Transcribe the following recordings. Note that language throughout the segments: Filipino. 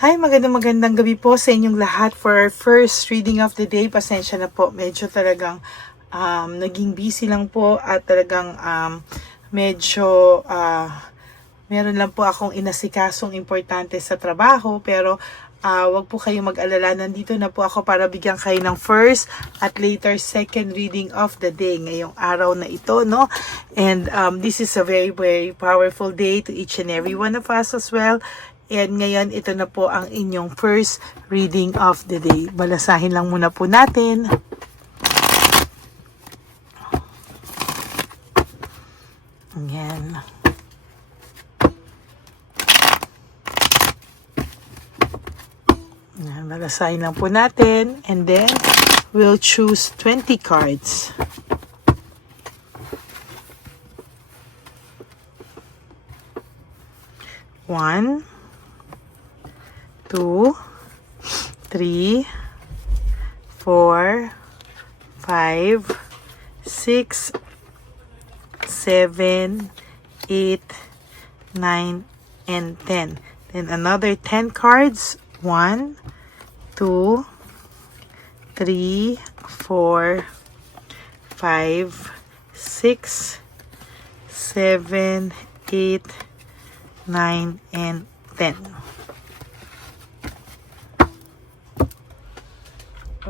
Hi, magandang gabi po sa inyong lahat for our first reading of the day. Pasensya na po, medyo talagang naging busy lang po at talagang medyo meron lang po akong inasikasong importante sa trabaho, pero wag po kayong mag-alala, nandito na po ako para bigyan kayo ng first at later second reading of the day ngayong araw na ito, no? And this is a very powerful day to each and every one of us as well. And ngayon, ito na po ang inyong first reading of the day. Balasahin lang muna po natin. Ayan. Ayan, balasahin lang po natin. And then, we'll choose 20 cards. One, 2, 3, 4, 5, 6, 7, 8, 9, and 10. Then another 10 cards. 1, 2, 3, 4, 5, 6, 7, 8, 9, and 10.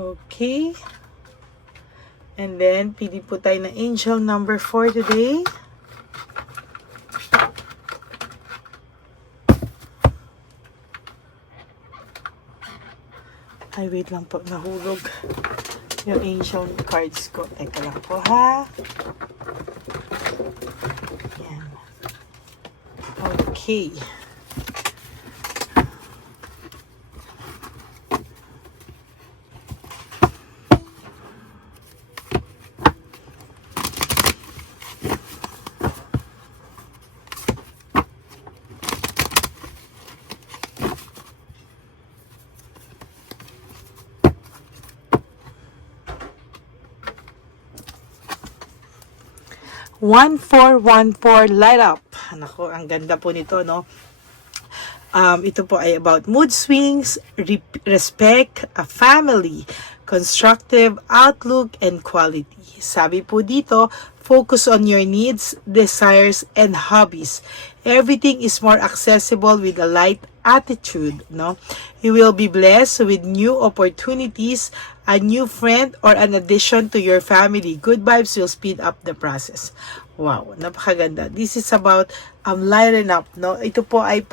Okay. And then, pili po tayo ng angel number 4 today. Ay, wait lang po. Nahulog yung angel cards ko. Teka lang po, ha? Yan. Okay. One, 4, 1, 4, light up. Nako, ang ganda po nito, no? Ito po ay about mood swings, respect, a family, constructive outlook, and quality. Sabi po dito, focus on your needs, desires, and hobbies. Everything is more accessible with a light attitude, no? You will be blessed with new opportunities, a new friend, or an addition to your family. Good vibes will speed up the process. Wow, napakaganda. This is about lighten up, no? Ito po ay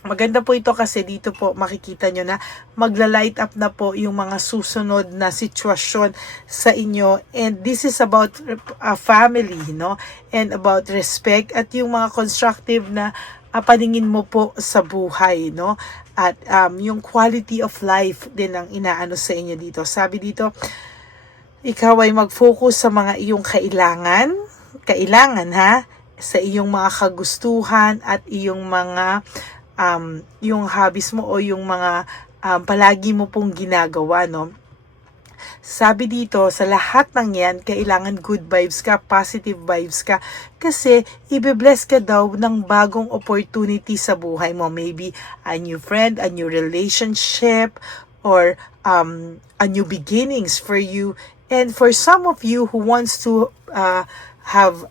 maganda po ito kasi dito po makikita nyo na magla-light up na po yung mga susunod na sitwasyon sa inyo. And this is about a family, no? And about respect at yung mga constructive na paningin mo po sa buhay, no? At yung quality of life din ang inaano sa inyo dito. Sabi dito, ikaw ay mag-focus sa mga iyong kailangan ha, sa iyong mga kagustuhan at iyong mga yung hobbies mo o yung mga palagi mo pong ginagawa, no? Sabi dito, sa lahat ng yan, kailangan good vibes ka, positive vibes ka, kasi ibe-bless ka daw ng bagong opportunity sa buhay mo. Maybe a new friend, a new relationship, or a new beginnings for you. And for some of you who wants to have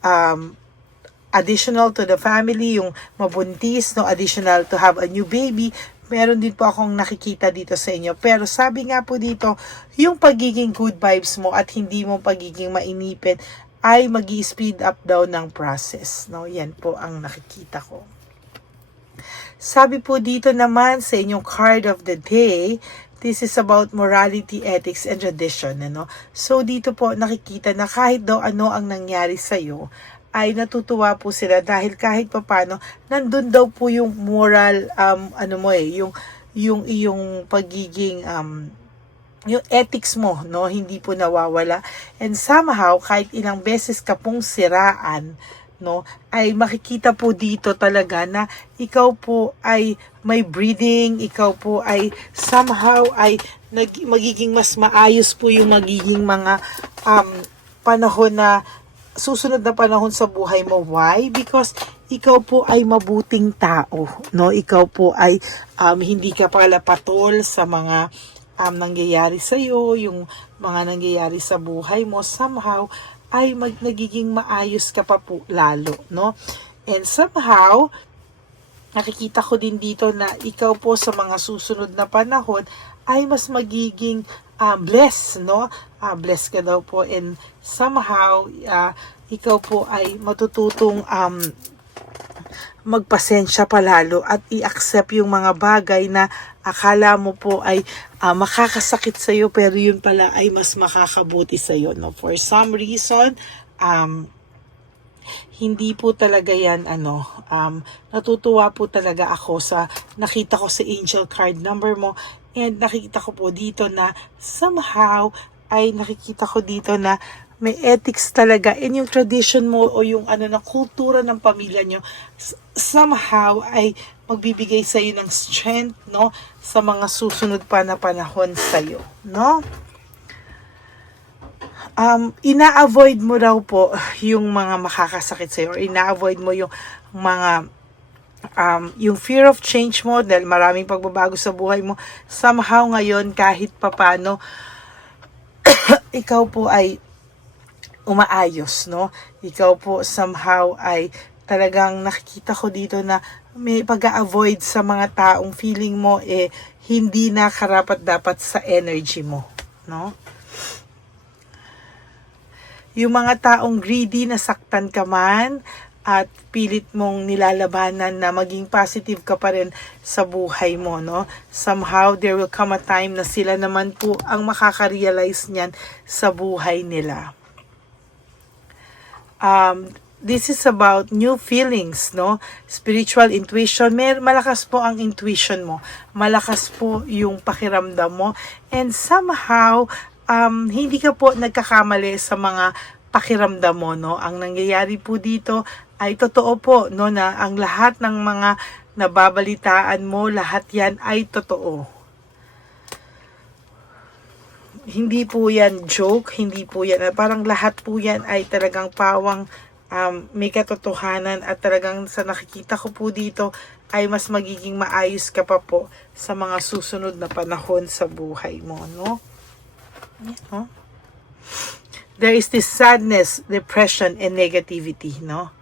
additional to the family, yung mabuntis, no, additional to have a new baby, meron din po akong nakikita dito sa inyo. Pero sabi nga po dito, yung pagiging good vibes mo at hindi mo pagiging mainipin ay magi-speed up daw ng process, no? Yan po ang nakikita ko. Sabi po dito naman sa inyong card of the day, this is about morality, ethics, and tradition, ano? So dito po nakikita na kahit daw ano ang nangyari sa iyo, ay natutuwa po sila dahil kahit papano nandun daw po yung moral yung iyong pagiging yung ethics mo, no, hindi po nawawala. And somehow kahit ilang beses ka pong siraan, no, ay makikita po dito talaga na ikaw po ay may breathing, ikaw po ay somehow ay magiging mas maayos po yung magiging mga panahon na susunod na panahon sa buhay mo. Why? Because ikaw po ay mabuting tao, no? Ikaw po ay hindi ka pala patol sa mga nangyayari sa iyo, yung mga nangyayari sa buhay mo, somehow ay nagiging maayos ka pa po lalo, no? And somehow nakikita ko din dito na ikaw po sa mga susunod na panahon ay mas magiging blessed, no? Blessed ka daw po, and somehow ikaw po ay matututong magpasensya palalo at i-accept yung mga bagay na akala mo po ay makakasakit sa iyo, pero yun pala ay mas makakabuti sa iyo, no? For some reason, hindi po talaga yan natutuwa po talaga ako sa nakita ko sa angel card number mo, and nakikita ko po dito na somehow ay nakikita ko dito na may ethics talaga, and yung tradition mo o yung na kultura ng pamilya nyo somehow ay magbibigay sa iyo ng strength, no, sa mga susunod pa na panahon sa iyo, no? Ina-avoid mo raw po yung mga makakasakit sa iyo, or ina-avoid mo yung mga yung fear of change mo dahil maraming pagbabago sa buhay mo. Somehow ngayon kahit papano ikaw po ay umaayos, no? Ikaw po somehow ay talagang nakikita ko dito na may pag-avoid sa mga taong feeling mo hindi na karapat-dapat sa energy mo, no? Yung mga taong greedy, nasaktan ka man at pilit mong nilalabanan na maging positive ka pa rin sa buhay mo, no? Somehow there will come a time na sila naman po ang makaka-realize niyan sa buhay nila. This is about new feelings, no? Spiritual intuition. Malakas po ang intuition mo. Malakas po yung pakiramdam mo. And somehow, hindi ka po nagkakamali sa mga pakiramdam mo, no? Ang nangyayari po dito ay totoo po, no? Na ang lahat ng mga nababalitaan mo, lahat yan ay totoo. Hindi po yan joke, hindi po yan, parang lahat po yan ay talagang pawang may katotohanan, at talagang sa nakikita ko po dito ay mas magiging maayos ka pa po sa mga susunod na panahon sa buhay mo, no? Yeah. There is this sadness, depression, and negativity, no?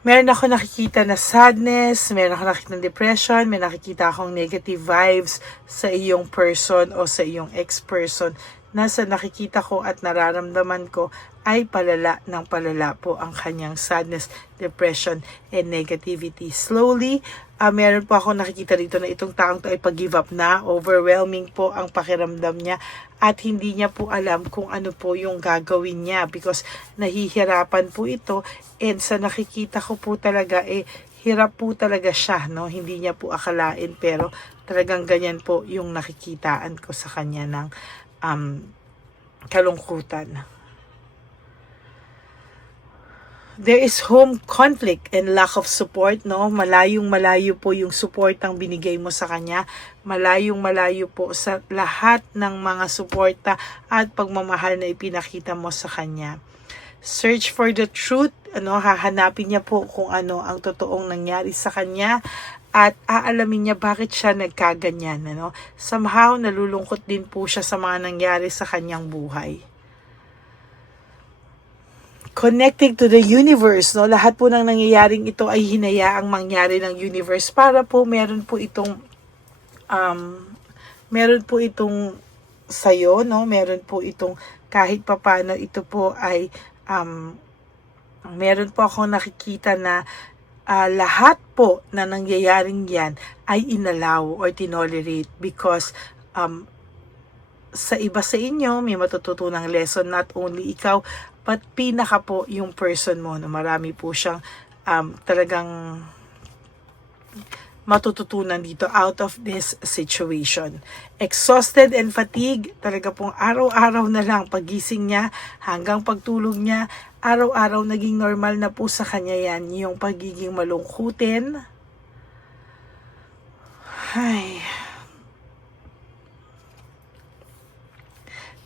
Meron ako nakikita na sadness, meron ako nakikita ng depression, may nakikita akong negative vibes sa iyong person o sa iyong ex-person na sa nakikita ko at nararamdaman ko ay palala ng palala po ang kanyang sadness, depression, and negativity. Slowly, meron po ako nakikita dito na itong taong to ay pag-give up na, overwhelming po ang pakiramdam niya at hindi niya po alam kung ano po yung gagawin niya because nahihirapan po ito, and sa nakikita ko po talaga hirap po talaga siya, no? Hindi niya po akalain, pero talagang ganyan po yung nakikitaan ko sa kanya ng kalungkutan. There is home conflict and lack of support, no? Malayong-malayo po yung support ang binigay mo sa kanya. Malayong-malayo po sa lahat ng mga suporta at pagmamahal na ipinakita mo sa kanya. Search for the truth, hahanapin niya po kung ano ang totoong nangyari sa kanya at aalamin niya bakit siya nagkaganyan, Somehow nalulungkot din po siya sa mga nangyari sa kanyang buhay. Connecting to the universe, lahat po ng nangyayaring ito ay hinayaang mangyari ng universe para po meron po itong sayo, meron po itong kahit papano ito po ay meron po ako nakikita na lahat po na nangyayaring yan ay inallow or tinolerate because sa iba sa inyo may matututunang lesson, not only ikaw but pinaka po yung person mo, marami po siyang talagang matututunan dito out of this situation. Exhausted and fatigued, talaga pong araw-araw na lang pagising niya hanggang pagtulog niya, araw-araw naging normal na po sa kanya yan, yung pagiging malungkutin.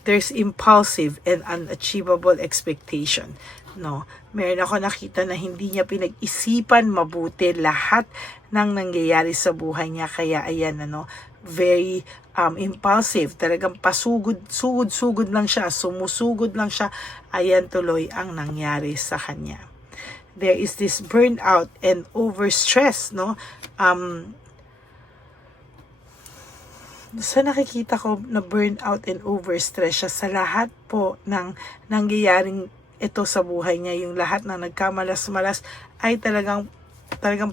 There's impulsive and unachievable expectation. no? Meron ako nakita na hindi niya pinag-isipan mabuti lahat ng nangyayari sa buhay niya. Kaya ayan, very impulsive. Talagang sugod lang siya, sumusugod lang siya. Ayan tuloy ang nangyari sa kanya. There is this burnout and overstress, no? Sa nakikita ko na burnout and overstress siya sa lahat po ng nangyayaring ito sa buhay niya, yung lahat na nagkamalas-malas ay talagang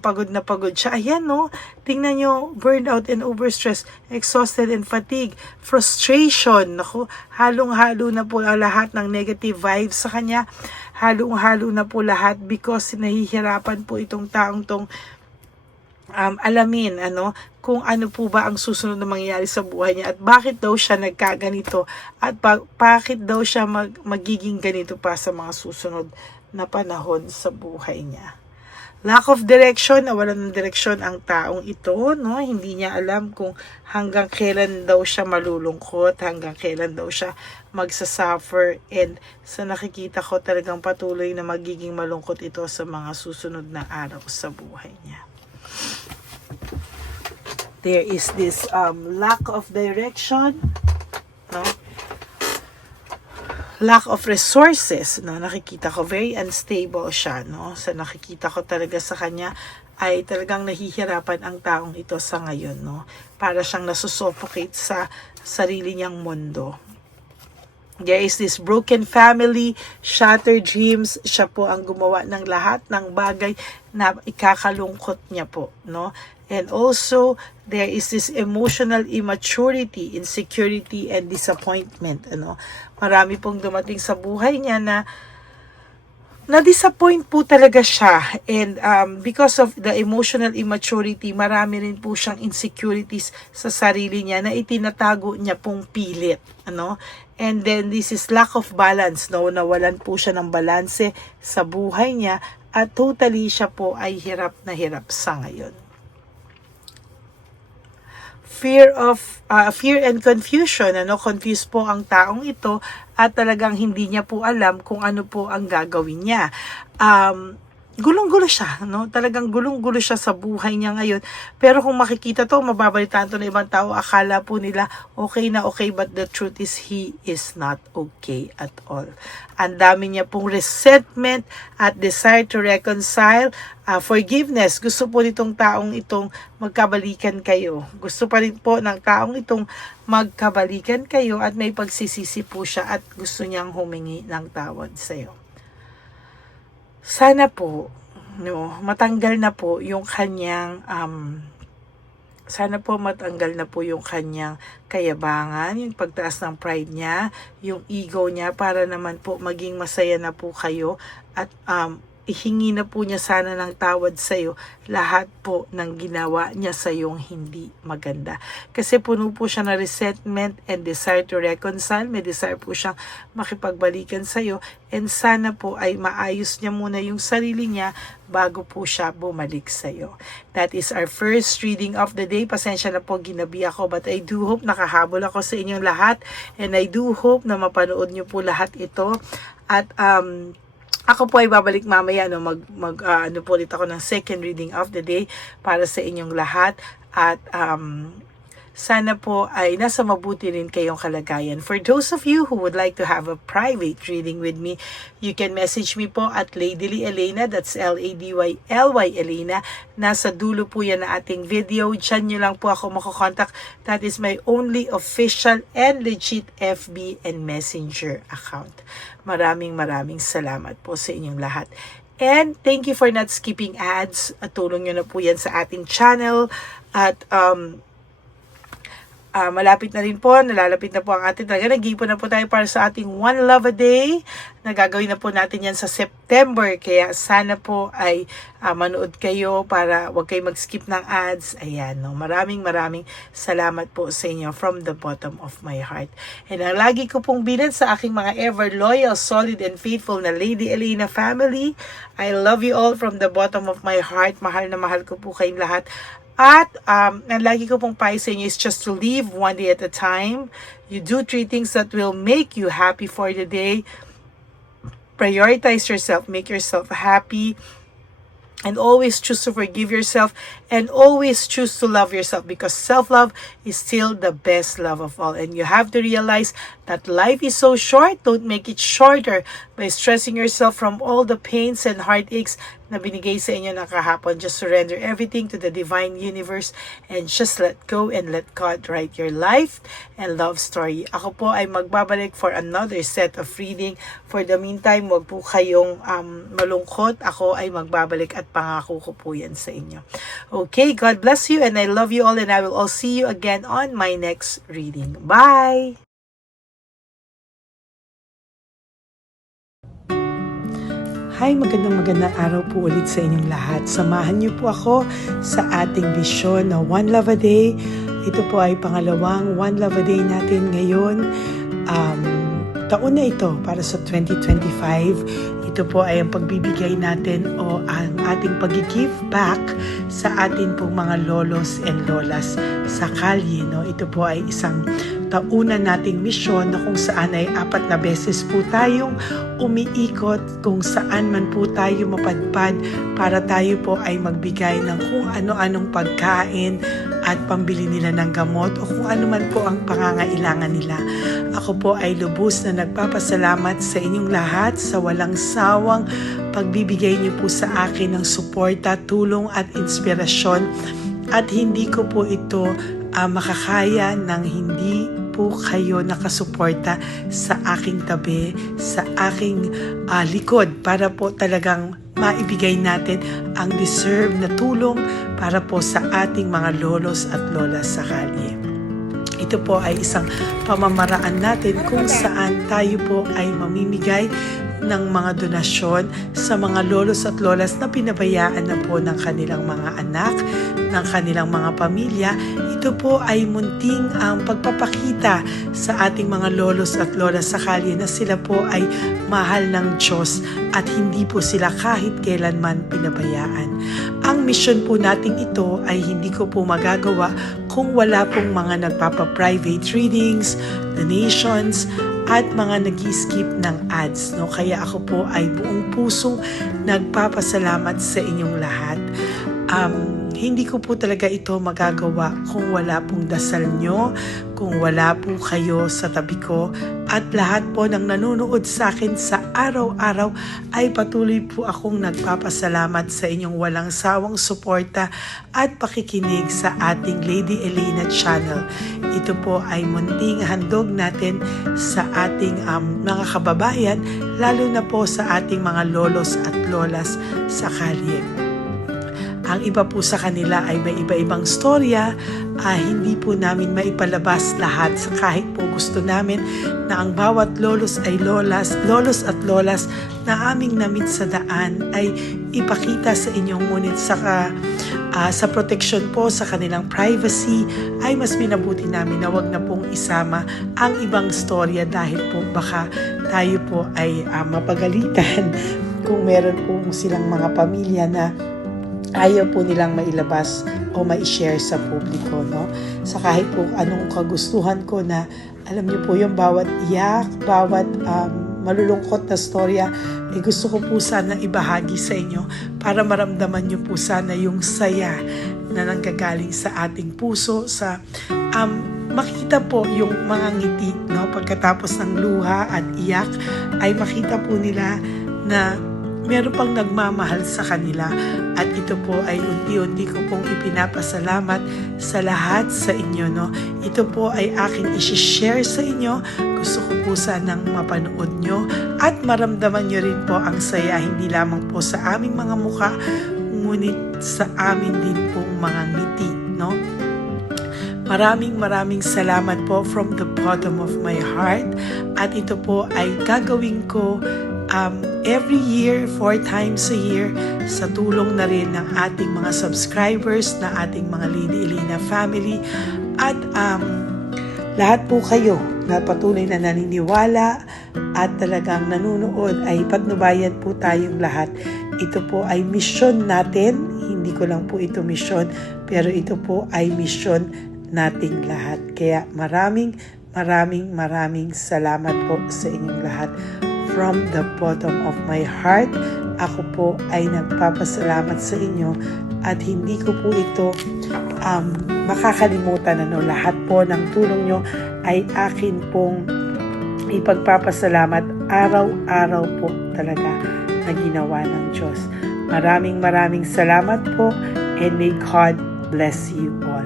pagod na pagod siya. Ayan, no? Tingnan nyo, burnout and overstress, exhausted and fatigue, frustration. Naku, halong-halo na po ang lahat ng negative vibes sa kanya. Halong-halo na po lahat because nahihirapan po itong taong tong alamin kung ano po ba ang susunod na mangyayari sa buhay niya at bakit daw siya nagkaganito at bakit daw siya magiging ganito pa sa mga susunod na panahon sa buhay niya. Lack of direction, nawalan ng direksyon ang taong ito, no? Hindi niya alam kung hanggang kailan daw siya malulungkot, hanggang kailan daw siya magsasuffer, and sa nakikita ko talagang patuloy na magiging malungkot ito sa mga susunod na araw sa buhay niya. There is this lack of direction, no? Lack of resources, no? Nakikita ko very unstable siya, no? Sa nakikita ko talaga sa kanya ay talagang nahihirapan ang taong ito sa ngayon, no? Para siyang nasusuffocate sa sarili niyang mundo. There is this broken family, shattered dreams. Siya po ang gumawa ng lahat ng bagay na ikakalungkot niya po, no? And also, there is this emotional immaturity, insecurity, and disappointment, Marami pong dumating sa buhay niya na na-disappoint po talaga siya. And because of the emotional immaturity, marami rin po siyang insecurities sa sarili niya na itinatago niya pong pilit, And then this is lack of balance, no? Nawalan po siya ng balanse sa buhay niya at totally siya po ay hirap na hirap sa ngayon. Fear and confusion, confused po ang taong ito at talagang hindi niya po alam kung ano po ang gagawin niya. Gulong-gulo siya, Talagang gulong-gulo siya sa buhay niya ngayon. Pero kung makikita to, mababalitaan to ng ibang tao, akala po nila okay na okay, but the truth is he is not okay at all. Ang dami niya pong resentment at desire to reconcile, forgiveness. Gusto po nitong taong itong magkabalikan kayo. Gusto pa rin po ng taong itong magkabalikan kayo at may pagsisisi po siya at gusto niyang humingi ng tawad sa iyo. Sana po, matanggal na po yung kanyang kayabangan, yung pagtaas ng pride niya, yung ego niya, para naman po maging masaya na po kayo at ihingi na po niya sana ng tawad sa iyo lahat po ng ginawa niya sa iyong hindi maganda. Kasi puno po siya na resentment and desire to reconcile. May desire po siyang makipagbalikan sa iyo, and sana po ay maayos niya muna yung sarili niya bago po siya bumalik sa iyo. That is our first reading of the day. Pasensya na po, ginabi ako, but I do hope nakahabol ako sa inyong lahat, and I do hope na mapanood niyo po lahat ito. At ako po ay babalik mamaya, po ulit ako ng second reading of the day para sa inyong lahat. At sana po ay nasa mabuti rin kayong kalagayan. For those of you who would like to have a private reading with me, you can message me po at Ladyly Elena, that's Ladyly Elena. Nasa dulo po yan na ating video. Diyan nyo lang po ako makokontak. That is my only official and legit FB and Messenger account. Maraming salamat po sa inyong lahat. And thank you for not skipping ads. At tulong nyo na po yan sa ating channel. At malapit na rin po, nalalapit na po ang ating talaga. Nag-iipon na po tayo para sa ating One Love a Day. Nagagawin na po natin yan sa September. Kaya sana po ay manood kayo para wag kayo mag-skip ng ads. Ayan, maraming salamat po sa inyo from the bottom of my heart. And ang lagi ko pong bilad sa aking mga ever loyal, solid, and faithful na Lady Elena family. I love you all from the bottom of my heart. Mahal na mahal ko po kayong lahat. At ang lagi ko pong payo sa inyo is just to live one day at a time. You do 3 things that will make you happy for the day. prioritize yourself, make yourself happy, and always choose to forgive yourself, and always choose to love yourself, because self-love is still the best love of all. And you have to realize that life is so short. Don't make it shorter by stressing yourself from all the pains and heartaches na binigay sa inyo ng kahapon. Just surrender everything to the divine universe and just let go and let God write your life and love story. Ako po ay magbabalik for another set of reading. For the meantime, wag po kayong malungkot. Ako ay magbabalik at pangako ko po yan sa inyo. Okay, God bless you and I love you all, and I will all see you again on my next reading. Bye! Hi, magandang araw po ulit sa inyong lahat. Samahan niyo po ako sa ating vision na One Love a Day. Ito po ay pangalawang One Love a Day natin ngayon. Taon na ito para sa 2025. Ito po ay ang pagbibigay natin o ang ating pag-give back sa atin pong mga lolos and lolas sa kalye. No? Ito po ay isang taunan nating misyon na kung saan ay 4 na beses po tayong umiikot kung saan man po tayo mapadpad para tayo po ay magbigay ng kung ano-anong pagkain at pambili nila ng gamot o kung ano man po ang pangangailangan nila. Ako po ay lubos na nagpapasalamat sa inyong lahat sa walang sawang pagbibigay niyo po sa akin ng suporta, tulong at inspirasyon, at hindi ko po ito makakaya ng hindi po kayo nakasuporta sa aking tabi, sa aking likod, para po talagang maibigay natin ang deserve na tulong para po sa ating mga lolos at lolas sa kalye. Ito po ay isang pamamaraan natin kung saan tayo po ay mamimigay ng mga donasyon sa mga lolos at lolas na pinabayaan na po ng kanilang mga anak, ng kanilang mga pamilya. Ito po ay munting ang pagpapakita sa ating mga lolos at lolas sa kalye na sila po ay mahal ng Diyos at hindi po sila kahit kailanman pinabayaan. Ang mission po nating ito ay hindi ko po magagawa kung wala pong mga nagpapa-private readings, donations, at mga nag-skip ng ads. No? Kaya ako po ay buong pusong nagpapasalamat sa inyong lahat. Hindi ko po talaga ito magagawa kung wala pong dasal nyo, kung wala po kayo sa tabi ko, at lahat po ng nanonood sa akin sa araw-araw ay patuloy po akong nagpapasalamat sa inyong walang sawang suporta at pakikinig sa ating Lady Elena channel. Ito po ay munting handog natin sa ating mga kababayan, lalo na po sa ating mga lolos at lolas sa kalye. Ang iba po sa kanila ay may iba-ibang storya, hindi po namin maipalabas lahat kahit po gusto namin na ang bawat lolos at lolas na aming namit sa daan ay ipakita sa inyo, ngunit sa protection po sa kanilang privacy ay mas minabuti namin na wag na pong isama ang ibang storya dahil po baka tayo po ay mapagalitan kung meron po silang mga pamilya na ayaw po nilang mailabas o ma-share sa publiko, no? Sa kahit po anong kagustuhan ko na, alam niyo po yung bawat iyak, bawat malulungkot na storya, gusto ko po sana ibahagi sa inyo para maramdaman niyo po sana yung saya na nanggagaling sa ating puso, sa makita po yung mga ngiti, no? Pagkatapos ng luha at iyak ay makita po nila na meron pang nagmamahal sa kanila, at ito po ay unti-unti ko pong ipinapasalamat sa lahat sa inyo, no? Ito po ay aking isi-share sa inyo. Gusto ko po sanang mapanood nyo at maramdaman nyo rin po ang saya, hindi lamang po sa aming mga muka, ngunit sa amin din pong mga ngiti, no? Maraming salamat po from the bottom of my heart, at ito po ay gagawin ko every year, 4 times a year, sa tulong na rin ng ating mga subscribers, na ating mga Lady Elena family, at lahat po kayo na patuloy na naniniwala at talagang nanonood, ay patnubayan po tayong lahat. Ito po ay mission natin, hindi ko lang po ito mission, pero ito po ay mission nating lahat. Kaya maraming salamat po sa inyong lahat. from the bottom of my heart. Ako po ay nagpapasalamat sa inyo at hindi ko po ito makakalimutan. Lahat po ng tulong nyo ay akin pong ipagpapasalamat araw-araw po talaga na ginawa ng Diyos. Maraming salamat po, and may God bless you all.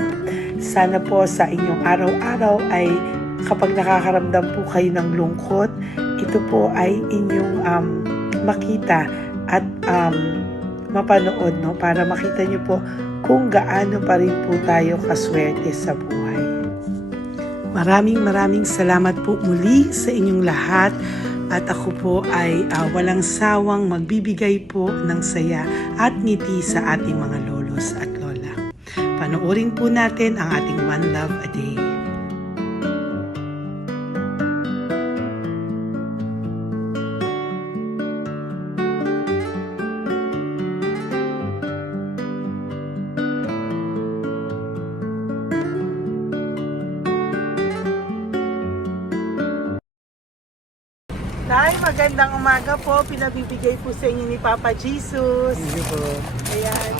Sana po sa inyong araw-araw ay kapag nakakaramdam po kayo ng lungkot, ito po ay inyong makita at mapanood, para makita nyo po kung gaano pa rin po tayo kaswerte sa buhay. Maraming salamat po muli sa inyong lahat, at ako po ay walang sawang magbibigay po ng saya at ngiti sa ating mga lolos at lola. Panoorin po natin ang ating One Love a Day. Nay, magandang umaga po. Pinabibigay po sa inyo ni Papa Jesus. Hindi po. Ayan.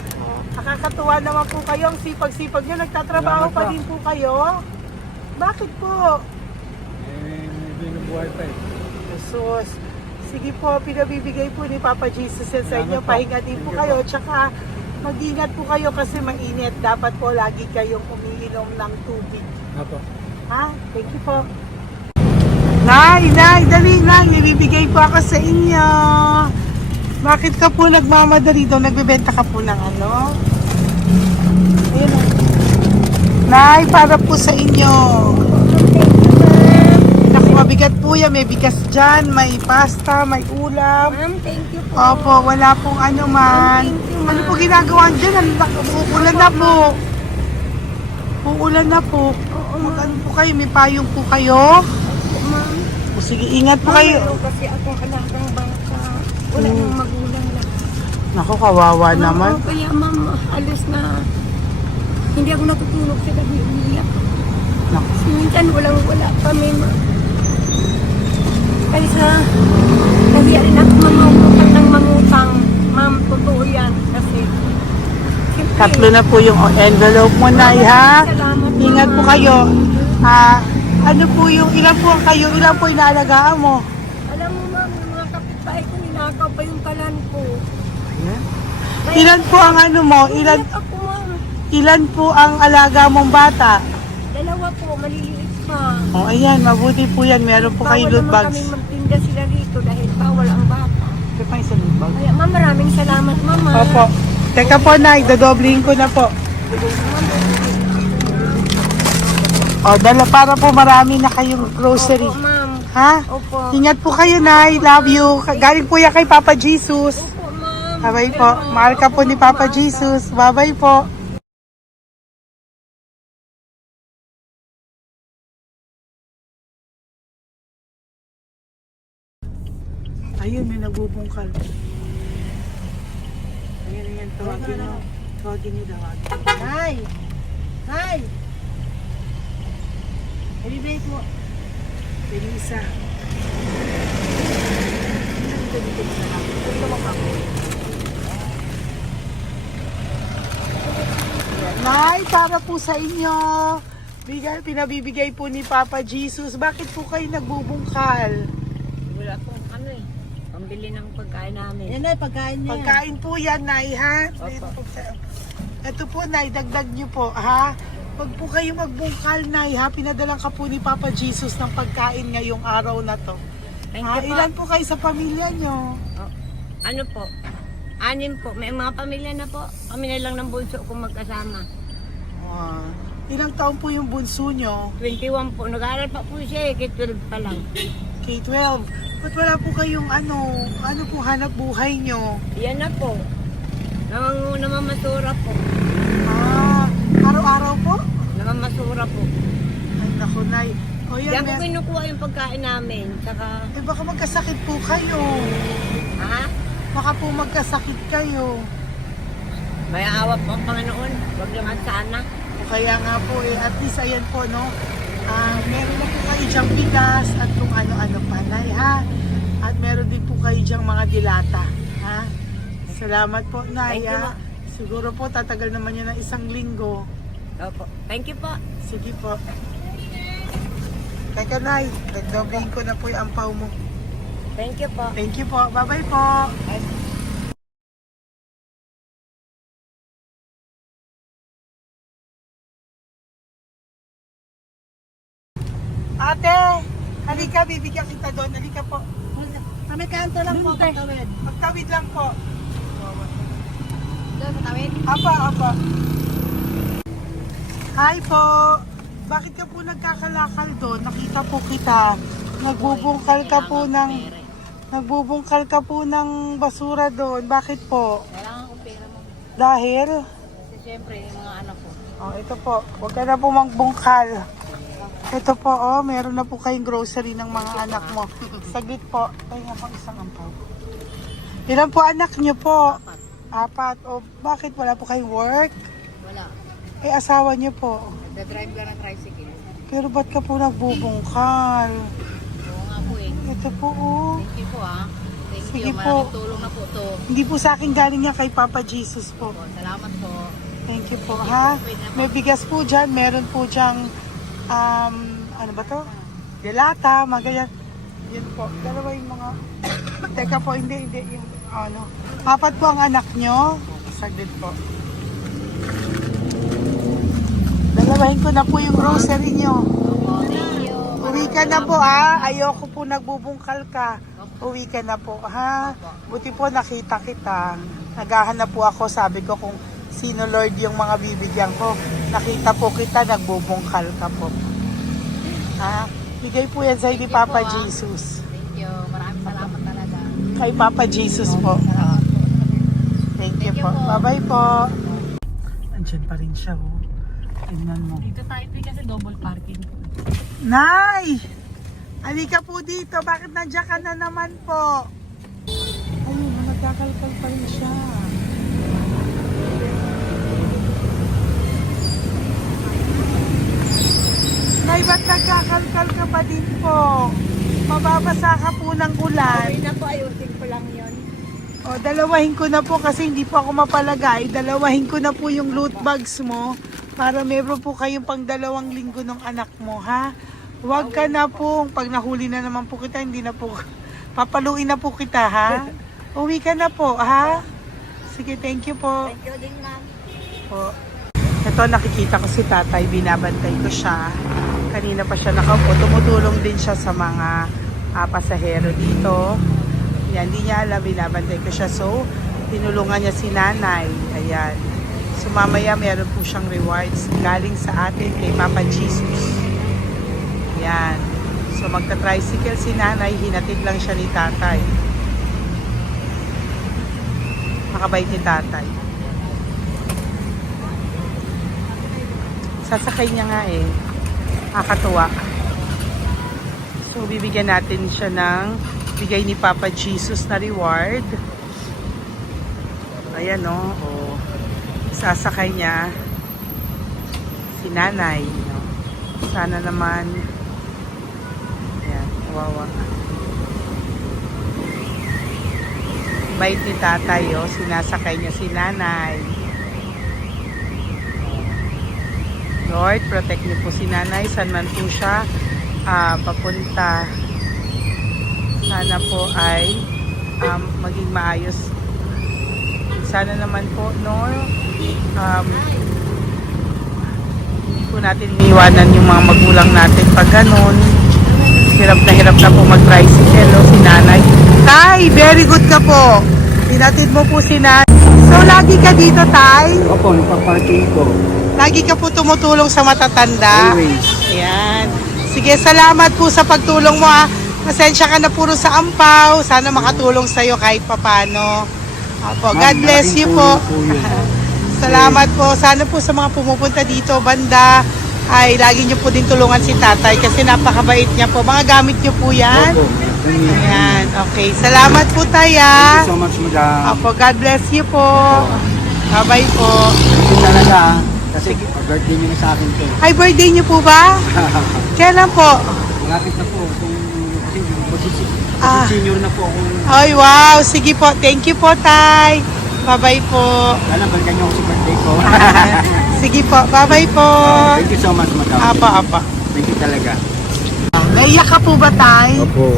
Nakakatuwa naman po kayo. Ang sipag-sipag nyo. Nagtatrabaho pa din po kayo. Bakit po? Binubuhay pa eh. Jesus. Sige po, pinabibigay po ni Papa Jesus yan sa inyo. Salamat po. Pahinga din po kayo. Tsaka mag-ingat po kayo kasi mainit. Dapat po lagi kayong umiinom ng tubig. Apo. Ha? Thank you po. Nay, dali na. Nilibigay po ako sa inyo. Bakit ka po nagmamadali daw? Nagbebenta ka po ng ano? Ayun. Nay, para po sa inyo. Naku, mabigat po yan. May bigas dyan, may pasta, may ulam. Ma'am, thank you po. Opo, wala pong ano man. Thank you, ma'am. Ano po ginagawa dyan? Uulan na po. Uulan na po. Mag-ano po kayo? May payong po kayo? Ma'am, O sige, ingat po kayo. meron kasi akong alagang bata. Wala nang magulang lang. Naku, kawawa naman. Oo, kaya ma'am, alis na. Hindi ako natutulog sa gabi. Umiyak. Naku. Minsan wala kami, ma'am. Kaysa, nahiya rin ako mangutang ng mangutang. Ma'am, totoo yan. Kasi, siyempre, Tatlo na po yung envelope mo, Nay, ha? Salamat, Ingat po ma'am. kayo. Ano po yung, ilan po kayo, ilan po inaalagaan mo? Alam mo, ma'am, yung mga kapitbahay ko, ninakaw pa yung kalan ko. Ilan po ang ano mo? Umiyak ako, ma'am. Ilan po ang alaga mong bata? Dalawa po, maliliit pa. O, ayan, mabuti po yan. Meron po kayo loot Bawal naman bags. kami magtinda sila rito dahil bawal ang bata. Ito pa yung sa loot bag. Kaya ma'am, maraming salamat, mama. Opo. Teka po, Nay, dadobling ko na po. O, dala para po marami na kayong grocery. Opo, ma'am. Ha? Opo. Ingat po kayo, Nay. Love you. Galing po yan kay Papa Jesus. Opo, ma'am. Bye-bye po. Mahal ka po ni Papa Jesus. Bye-bye po. Ayun, may nagbubungkal. Ayan, tawagin nyo. Tawagin nyo daw. Hi! Hi! Ibibigay po. Elisa. Nay, para po sa inyo. Pinabibigay po ni Papa Jesus. Bakit po kayo nagbubungkal? Wala po ano eh. Pambili ng pagkain namin. Yan ay pagkain niya. Pagkain po yan, Nay, ha? Ito po, Nay, dagdag nyo po, ha? Pag po kayo magbungkal, Nay, ha? Pinadalang ka po ni Papa Jesus ng pagkain ngayong araw na to. Thank Ha? you po. Ilan po kayo sa pamilya nyo? Oh, ano po? 6 po. May mga pamilya na po. Kami na lang ng bunso kung magkasama. Ilang taon po yung bunso nyo? 21 po. Nag-aaral pa po siya eh. K-12 pa lang. K-12. Ba't wala po kayong ano po hanap buhay nyo? Yan na po. Namamasura po. Araw-araw po? Namamasura po. Ay, naku, Nay. O Diyan yan, ko kinukuha yung pagkain namin. Saka, baka magkasakit po kayo. ha? Baka po magkasakit kayo. May awa po ang Panginoon. Huwag naman sana. O kaya nga po, at least ayan po, no? Meron na po kayo dyang bigas at kung ano-ano pa, Nay, ha? At meron din po kayo diyang mga dilata. Ha? Salamat po, Nay. Thank you, ah. ma. Siguro po tatagal naman yan ng 1 linggo. Opo. Thank you po. Sige po. Teka, Nay. Nagdobling ko na po yung ampaw mo. Thank you po. Thank you po. Bye-bye po. Ate, halika, bibigyan kita doon. Halika po. Kami kanto lang po, patawid. Magtawid lang po. Doon, patawid? Apa. Hi po. Bakit ka po nagkakalakal doon? Nakita po kita. Nagbubungkal ka po ng basura doon. Bakit po? Kailangan kong pera mo. Dahil? Kasi syempre, yung mga anak ko. Oh, ito po. Huwag ka na po magbungkal. Ito po, oh, meron na po kayong grocery ng mga anak mo. Saglit po. Ay nga po, isang ampaw. Ilan po anak niyo po? 4. O, bakit wala po kayong work? Wala. Eh, asawa niyo po. Nagda-drive lang ng tricycle. Pero ba't ka po nagbubungkal? Oo nga po eh. Ito po, oh. Thank you po ah. Thank Sige you. po. Maraming tulong na po to. Hindi po sa akin galing niya kay Papa Jesus po. Po, salamat po. Thank you po, ha? May bigas po dyan. Meron po dyang, ano ba to? Delata, mga ganyan. Yan po. Dalawa yung mga... Teka po, hindi. Yung, ano. 4 po ang anak nyo. Saglit po. Dalawahin ko na po yung grocery nyo. Thank you. Uwi ka na po, ha? Ayoko po nagbubungkal ka. Uwi ka na po, ha? Buti po nakita kita. Naghahanap po ako, sabi ko kung sino Lord yung mga bibigyan ko. Nakita po kita, nagbubungkal ka po. Ha? Bigay po yan sa ni Papa Jesus. Thank you. Maraming salamat talaga. Kay Papa Jesus po. Thank you po. Bye-bye po. Andyan pa rin siya, oh. Tingnan mo. Dito tayo kasi double parking. Nay! Halika po dito. Bakit nandiyan ka na naman po? Ayun, nagkakalkal pa rin siya. Nay, ba't nagkakalkal ka pa din po? Mababasa ka po ng ulan. Okay na po, ayusin ko lang yun. O, dalawahin ko na po kasi hindi po ako mapalagay. Dalawahin ko na po yung loot bags mo para meron po kayong pang 2 linggo ng anak mo, ha? Huwag ka na po. Pag nahuli na naman po kita, hindi na po. Papaluin na po kita, ha? Uwi ka na po, ha? Sige, thank you po. Thank you din, ma'am. Po. Ito, nakikita ko si tatay. Binabantay ko siya. Kanina pa siya nakaupo. Tumutulong din siya sa mga pasahero dito. Yan, hindi niya alam. Binabantay ko siya. So, tinulungan niya si nanay. Ayan. So, mamaya meron po siyang rewards galing sa atin kay Papa Jesus. Yan. So, magta-tricycle si nanay. Hinatid lang siya ni tatay. Makabait ni tatay. Sasakay niya nga eh. Nakakatuwa. So, bibigyan natin siya ng bigay ni Papa Jesus na reward. Ayan o. Oh. Sasakay niya si nanay. No? Sana naman. Ayan. Wawa. Bait ni tatay o. Sinasakay niya si nanay. Lord, protect niyo po si nanay. Saan man po siya papunta. Sana po ay maging maayos. Sana naman po, no? Hindi po natin iiwanan yung mga magulang natin pag ganun. Hirap na po mag-tricycle, no? Si nanay. Tay, very good ka po. Tinatid mo po si nanay. So, lagi ka dito, Tay? Opo, nagpa-parking ko. Lagi ka po tumutulong sa matatanda. Always. Ayan. Sige, salamat po sa pagtulong mo, ha. Pasensya ka na puro sa ampaw. Sana makatulong sa'yo kahit papano. Opo, God bless you po. Salamat po. Sana po sa mga pumupunta dito, banda, ay lagi niyo po din tulungan si tatay kasi napakabait niya po. Mga gamit niyo po yan. Opo. Ayan, okay. Salamat po tayo. Thank you so much, madam. Opo, God bless you po. Bye-bye po. Thank you talaga. Kasi birthday niyo na sa akin to. Ay, birthday niyo po ba? Kailan po? Malapit na po. Kung Ah. Senior na po ako. Ay, wow. Sige po. Thank you po, Tay. Bye-bye po. Alam, balikan niyo ako sa birthday ko. Sige po. Bye-bye po. Thank you so much, madam. Apa. Thank you talaga. Naiyak ka po ba, Tay? Opo.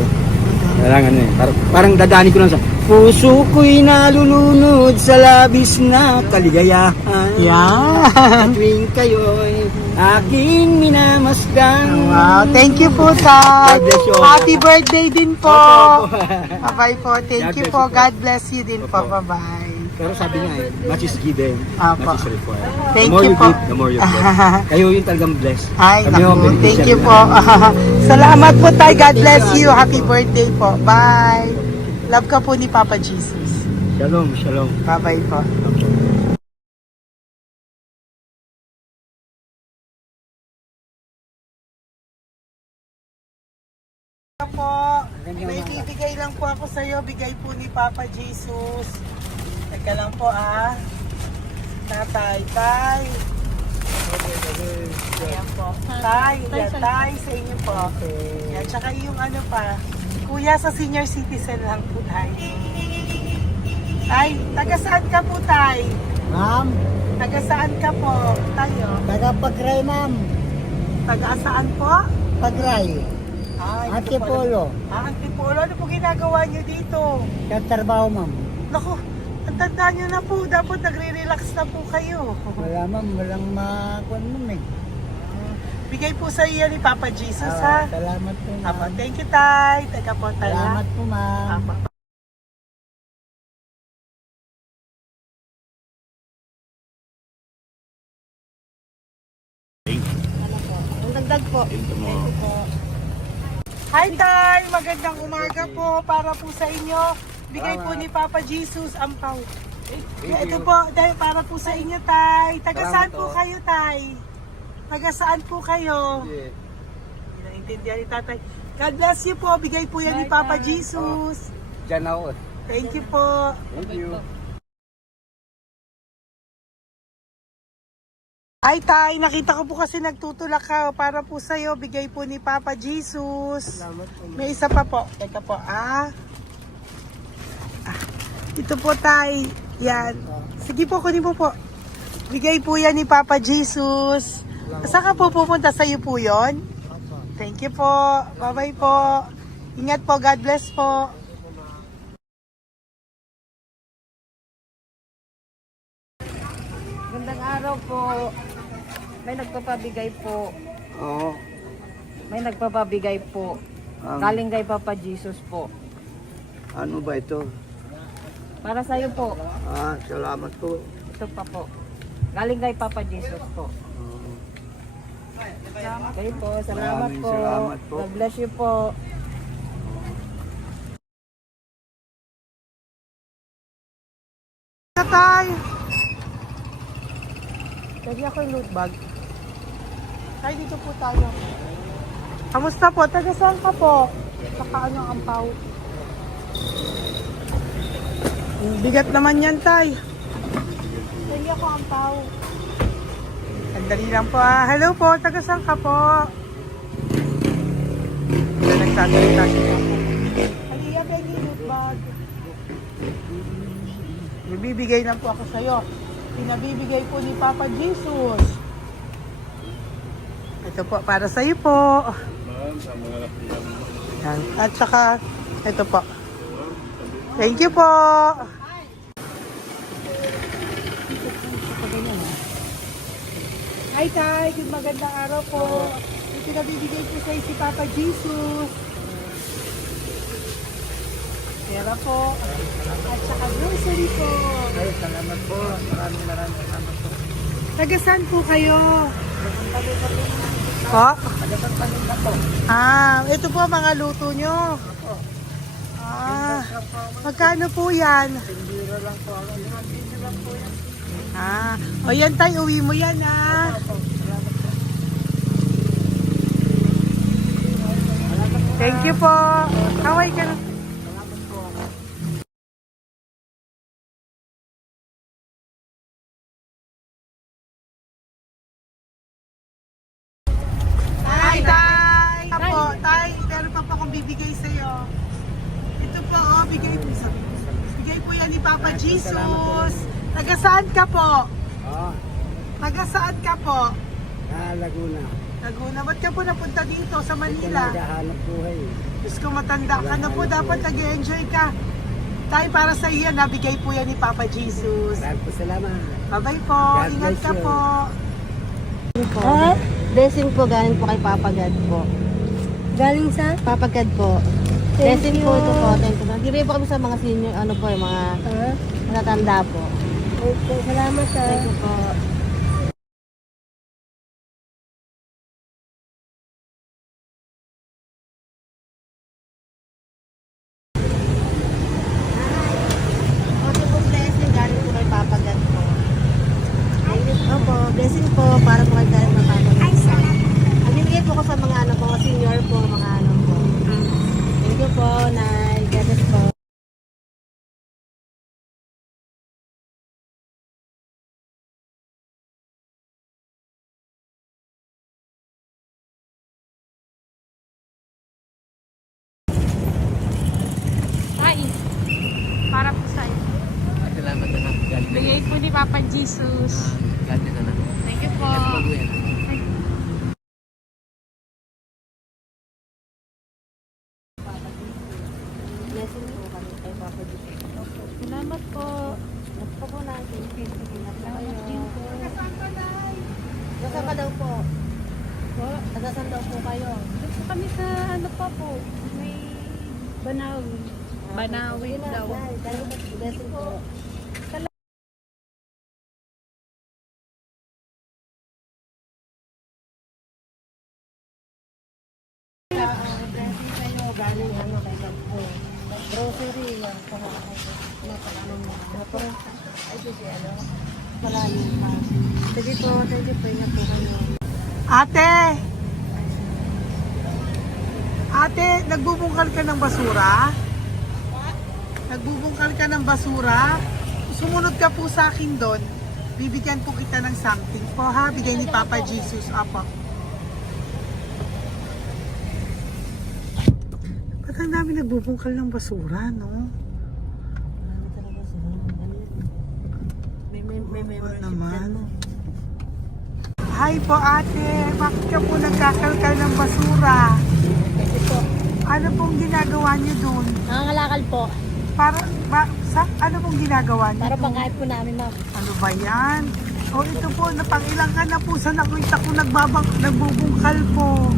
Kailangan eh. Parang dadaanin ko lang sa puso ko'y nalulunod sa labis na kaligayahan. Yan. Tuwing kayo'y aking minamasdan. Wow. Thank you po, Tay. God bless you. Happy birthday din po. Opo. Bye-bye po. Thank God you bless po. you po. God bless you din po. Opo. Bye-bye. Pero sabi niya eh, much is given, Apo. much is required. Thank The more you you po. give, the more you bless. Kayo yung talagang blessed. Ay, Kami naku. yung Thank beneficiary you na. po. Salamat po, Tay. God bless you. Happy birthday po. Bye. Love ka po ni Papa Jesus. Shalom, shalom. Bye-bye po. Po, may bibigay lang po ako sa iyo. Bigay po ni Papa Jesus. Teka lang po Tatay, Tay. Ayan po. Tay, yan, Tay sa inyo po. Yan, tsaka yung ano pa. Kuya, sa senior citizen lang po, Tay. Tay, taga saan ka po, Tay? Ma'am, Taga saan ka po, tayo? taga Pagray, ma'am. Taga saan po? Pagray. Ay, Antipolo. Antipolo. Ano po ginagawa niyo dito? Nagtrabaho, ma'am. Naku, ang tanda niyo na po. Dapat nagre-relax na po kayo. Wala, ma'am. Walang makuan, ma'am eh. Bigay po sa iyo ni Papa Jesus, ha? Salamat po, Apo, ma'am. thank you, Tay. Teka po, Tay. ha? Salamat po, ma'am. Apo. Ang dagdag po. Thank you po. Hi, Tay! Magandang umaga po para po sa inyo. Bigay po ni Papa Jesus ang pau. Ito po, dahil para po sa inyo, Tay. Taga saan po kayo, Tay? Taga saan po kayo? Hindi naintindihan ni Tatay. God bless you po. Bigay po yan ni Papa Jesus. Diyan ako. Thank you po. Thank you. Ay, Tay, nakita ko po kasi nagtutulak ka para po sa'yo. Bigay po ni Papa Jesus. May isa pa po. Teka po, Ito po, Tay. Yan. Sige po, kunin po po. Bigay po yan ni Papa Jesus. Saan ka po pupunta? Sa'yo po yon? Thank you po. Bye-bye po. Ingat po. God bless po. Gandang araw po. May nagpapabigay po. Oo. May nagpapabigay po. Galing kay Papa Jesus po. Ano ba ito? Para sa iyo po. Salamat po. Ito pa po. Galing kay Papa Jesus po. Okay po. Salamat Maraming po. salamat po. God bless you po. Tay! Lagi ako yung loot bag. Tay, dito po tayo. Kamusta po? Taga saan ka po? Saka ano ang ampaw? Bigat naman yan, Tay. Lagi ako ampaw. Sandali lang po, Hello po, taga saan ka po? Nagsasalita siya. Halika, Benny, loot bag. Bibigay lang po ako sa'yo. Pinabibigay po ni Papa Jesus. Ito po, para sa'yo po. Yan. At saka, ito po. Thank you po. Hi, Tay. Good magandang araw po. Yung pinabibigay po sa'yo si Papa Jesus. Pera po. At saka grocery po. Ay, salamat po. Maraming salamat po. Taga saan po kayo? Po? Ito po mga luto nyo. Magkano po yan? O yan tayo, uwi mo yan Thank you po. Kaway ka na. Hi, Tay! Tay, meron pa po akong bibigay sa'yo. Ito po, oh, bigay po yan ni Papa Jesus. Taga saan ka po? Oo. Taga saan ka po? Laguna. Laguna. Ba't ka po napunta dito sa Manila? Naghahanap buhay. Diyos ko, matanda ka na po. Dapat nag-enjoy ka. Tayo para sa iyo, nabigay po yan ni Papa Jesus. Maraming po salamat. Bye-bye po. God Ingat bless ka you. po. Blessing po galing po kay Papa God po. Galing sa? Papa God po. Thank Blessing you. po ito po. Thank you. Nagkibigay po kami sa mga senior, ano po, yung mga matatanda po. Okay, salamat ha. Thank you po. Okay po, blessing galing po kay Papa God po. Thank you. Opo, blessing po para po kay galing ng Papa God. Ay, salamat. Nagbibigay po ko sa mga ano po, mga senior po, mga ano po. Thank you po, Nay. God bless po. Ay, para po sa'yo. Salamat na lang. Bigay po ni Papa Jesus. God na lang. Thank you po. Blessing po kami kay Papa Jesus. Salamat po. Ito po natin. Salamat din po. Nasaan ka daw po? Nasaan daw po kayo? Gusto kami sa ano pa po. May Banawi. Banawi Yun na, daw. Nay. Blessing po. Blessing kayo galing ano kay God po. Grocery yan. Napakano mo. Ay, kasi ano. Malalim pa. Sige po, thank you po. Ingat po kayo. Ate! Ate, nagbubungkal ka ng basura? Nagbubungkal ka ng basura? Sumunod ka po sa akin doon. Bibigyan po kita ng something po ha. Bigay ni Papa Jesus. Apo. Ba't ang dami nagbubungkal ng basura, no? Marami talaga sila. Ano yun? May membership Ano dyan, naman? no? Hi po ate. Bakit ka po nagkakalkal ng basura? Kasi po, Ano pong ginagawa niyo doon? nangangalakal po. Ano pong ginagawa niyo? Para pangkain po namin, ma'am. Ano ba yan? O ito po, napangilang ka na po sa nakita ko nagbubungkal po.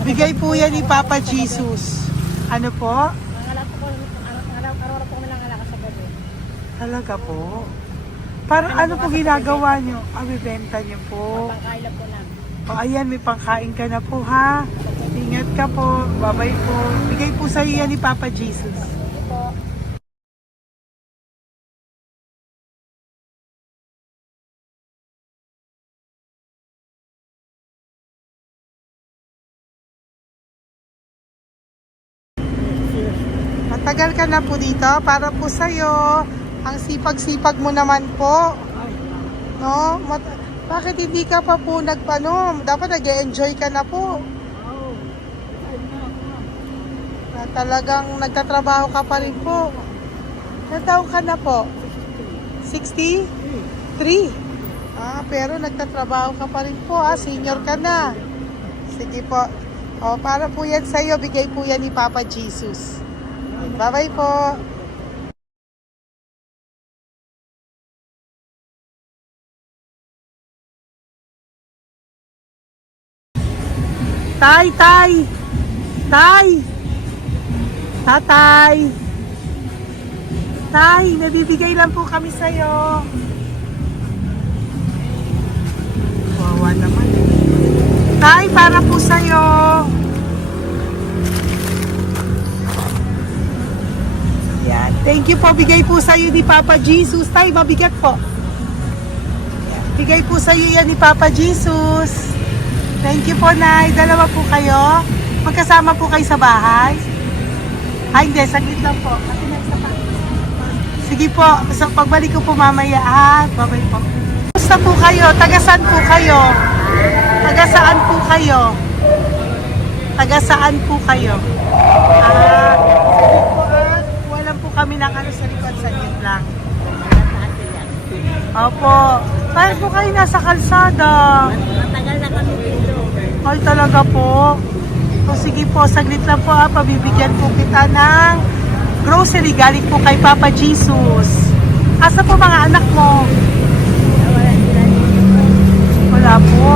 Bigay po yan ni Papa Jesus. Ano po? Nangangalak po araw-araw po kami nangangalakal sa gabi. Talaga po? Para ano po ginagawa niyo? Bibenta niyo po. Pangkain lang po namin. O ayan, may pangkain ka na po ha. Ingat ka po. Bye-bye po. Bigay po sa iyo yan ni Papa Jesus. Ito po. Matagal ka na po dito para po sa'yo. Ang sipag-sipag mo naman po. No? Bakit hindi ka pa po nagpanom? Dapat nag-enjoy ka na po. Na talagang nagtatrabaho ka pa rin po. Ilang taon ka na po? 63? Pero nagtatrabaho ka pa rin po. Senior ka na. Sige po. Para po yan sa'yo. Bigay po yan ni Papa Jesus. Bye-bye po. Tay! Tatay! Tay, nabibigay lang po kami sa'yo. Wawa naman. Tay, para po sa'yo. Yan. Thank you po. Bigay po sa'yo ni Papa Jesus. Tay, mabigat po. Yan. Bigay po sa'yo yan ni Papa Jesus. Thank you po, Nay. Dalawa po kayo. Magkasama po kayo sa bahay. Hindi. Saglit lang po. Kasi nasa pa. Sige po. Sa pagbalik ko po mamaya. Bye-bye po. Kumusta po kayo? Taga saan po kayo? Taga saan po kayo? Taga saan po kayo? Saglit po wala po kami ng ano sa likod, saglit lang. Opo. Paano po kayo nasa kalsada? Matagal na kami dito. Ay, talaga po. O sige po, saglit lang po pabibigyan po kita ng grocery galing po kay Papa Jesus. Asa po mga anak mo? Wala po.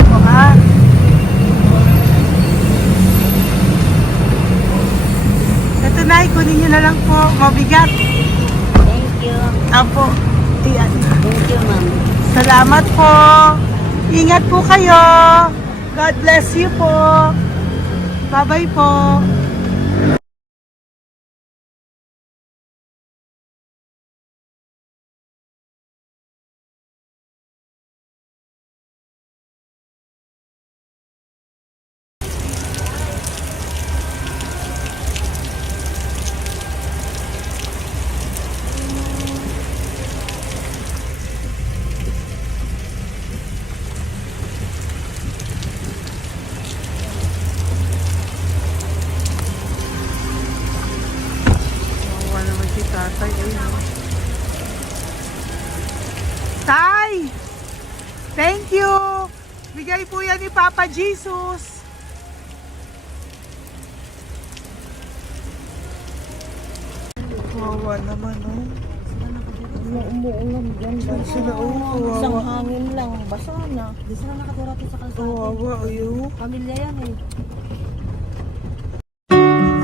O ha? Ito na, kunin nyo na lang po. Mabigat. Thank you. Apo. Iyan. Thank you, ma'am. Salamat po. Ingat po kayo. God bless you po. Bye-bye po. Nakuha naman si tatay. Tay! Thank you! Bigay po yan ni Papa Jesus. Kawawa naman, oh. Umuulan dyan. Sila, oh, Isang kawawa. hangin lang. Basa na. Di sila nakatira dito sa kalsada. Kawawa, oh. Pamilya yan eh.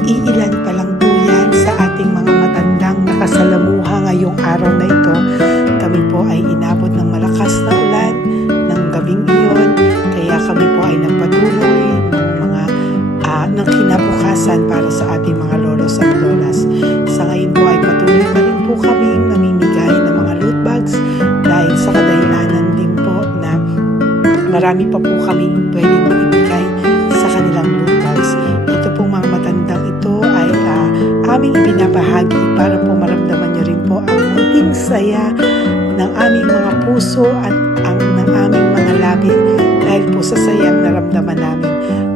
Iilan pa lang po yan sa ating mga matandang nakasalamuha ngayong araw na ito. Kami po ay inabot ng malakas na ulan ng gabing iyon. Kaya kami po ay nagpatuloy ng kinabukasan para sa ating mga lolos at lolas. Sa ngayon po ay patuloy pa rin po kami namimigay ng mga loot bags dahil sa kadahilanan din po na marami pa po kami pwedeng maibigay sa kanilang loot bags. Ito pong mga matandang ito ay aming ibinabahagi para po maramdaman nyo rin po ang munting saya ng aming mga puso at ng aming mga labi dahil po sa sayang naramdaman namin.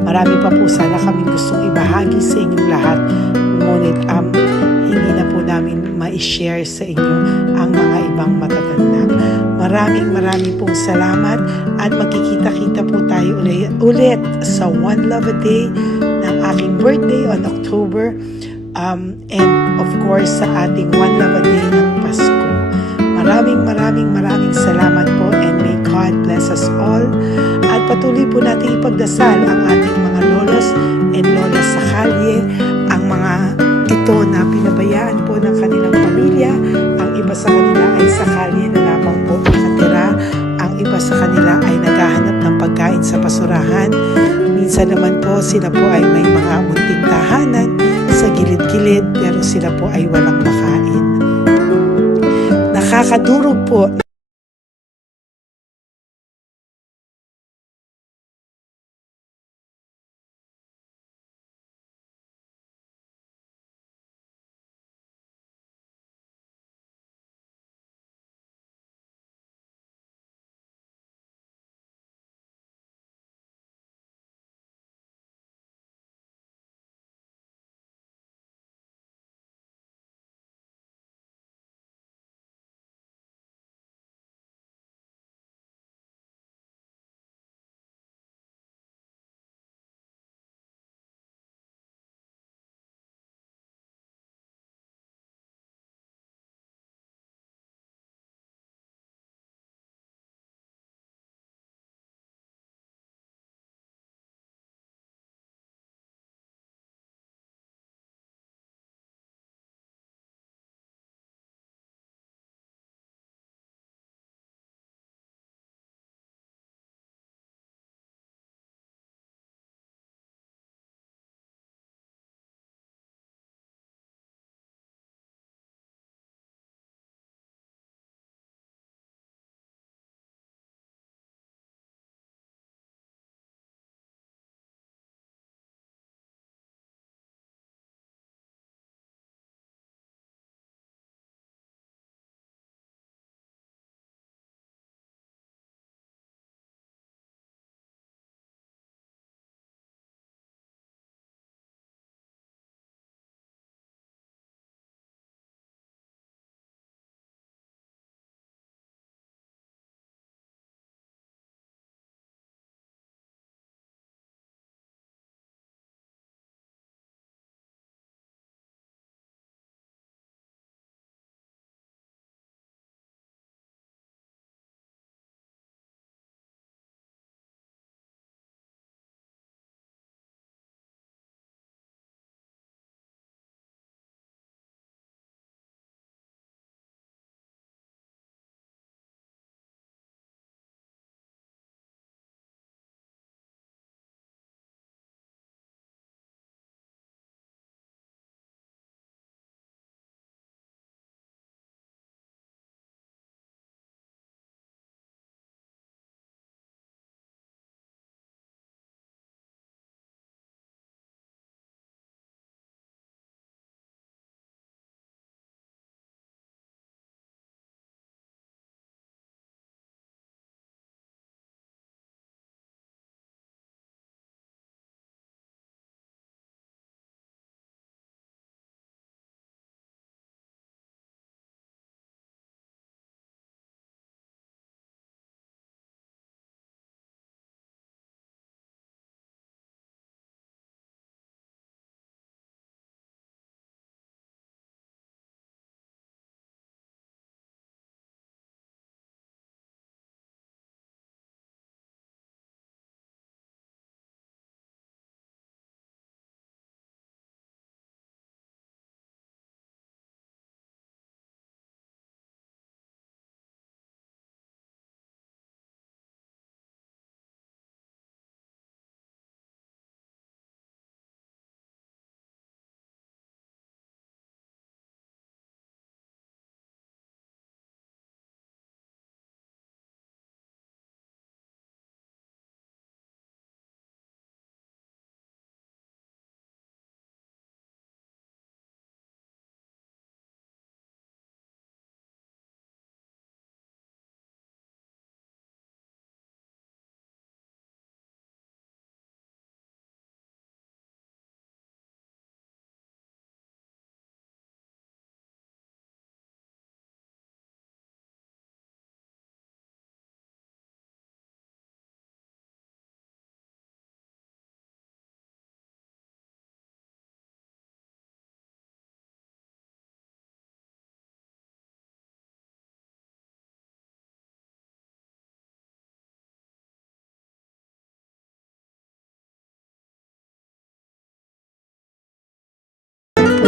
Marami pa po sana kaming gustong ibahagi sa inyong lahat, ngunit hindi na po namin ma-share sa inyo ang mga ibang matatanda. Maraming pong salamat at magkikita-kita po tayo ulit sa One Love a Day ng aking birthday on October and of course sa ating One Love a Day ng Pasko. Maraming salamat po and may God bless us all. At patuloy po natin ipagdasal ang ating mga lolos and lolas sa kalye, ang mga ito na pinabayaan po ng kanilang pamilya. Ang iba sa kanila ay sa kalye na lamang po nakatira. Ang iba sa kanila ay naghahanap ng pagkain sa basurahan. Minsan naman po sila po ay may mga munting tahanan sa gilid-gilid pero sila po ay walang makain. Nakakadurog po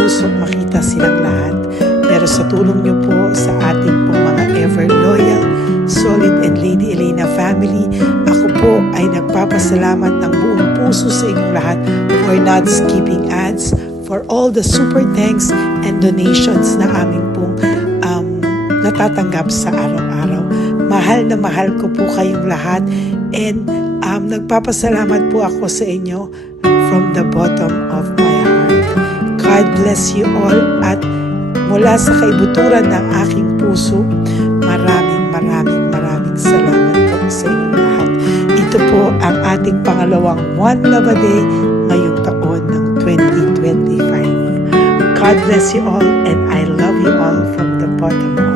puso makita silang lahat. Pero sa tulong niyo po sa ating pong mga ever loyal, solid and Lady Elena family, ako po ay nagpapasalamat ng buong puso sa inyong lahat for not skipping ads, for all the super thanks and donations na aming pong natatanggap sa araw-araw. Mahal na mahal ko po kayong lahat, and nagpapasalamat po ako sa inyo from the bottom of my heart. God bless you all, at mula sa kaibuturan ng aking puso, maraming salamat po sa inyong lahat. Ito po ang ating pangalawang One Love a Day ngayong taon ng 2025. God bless you all, and I love you all from the bottom of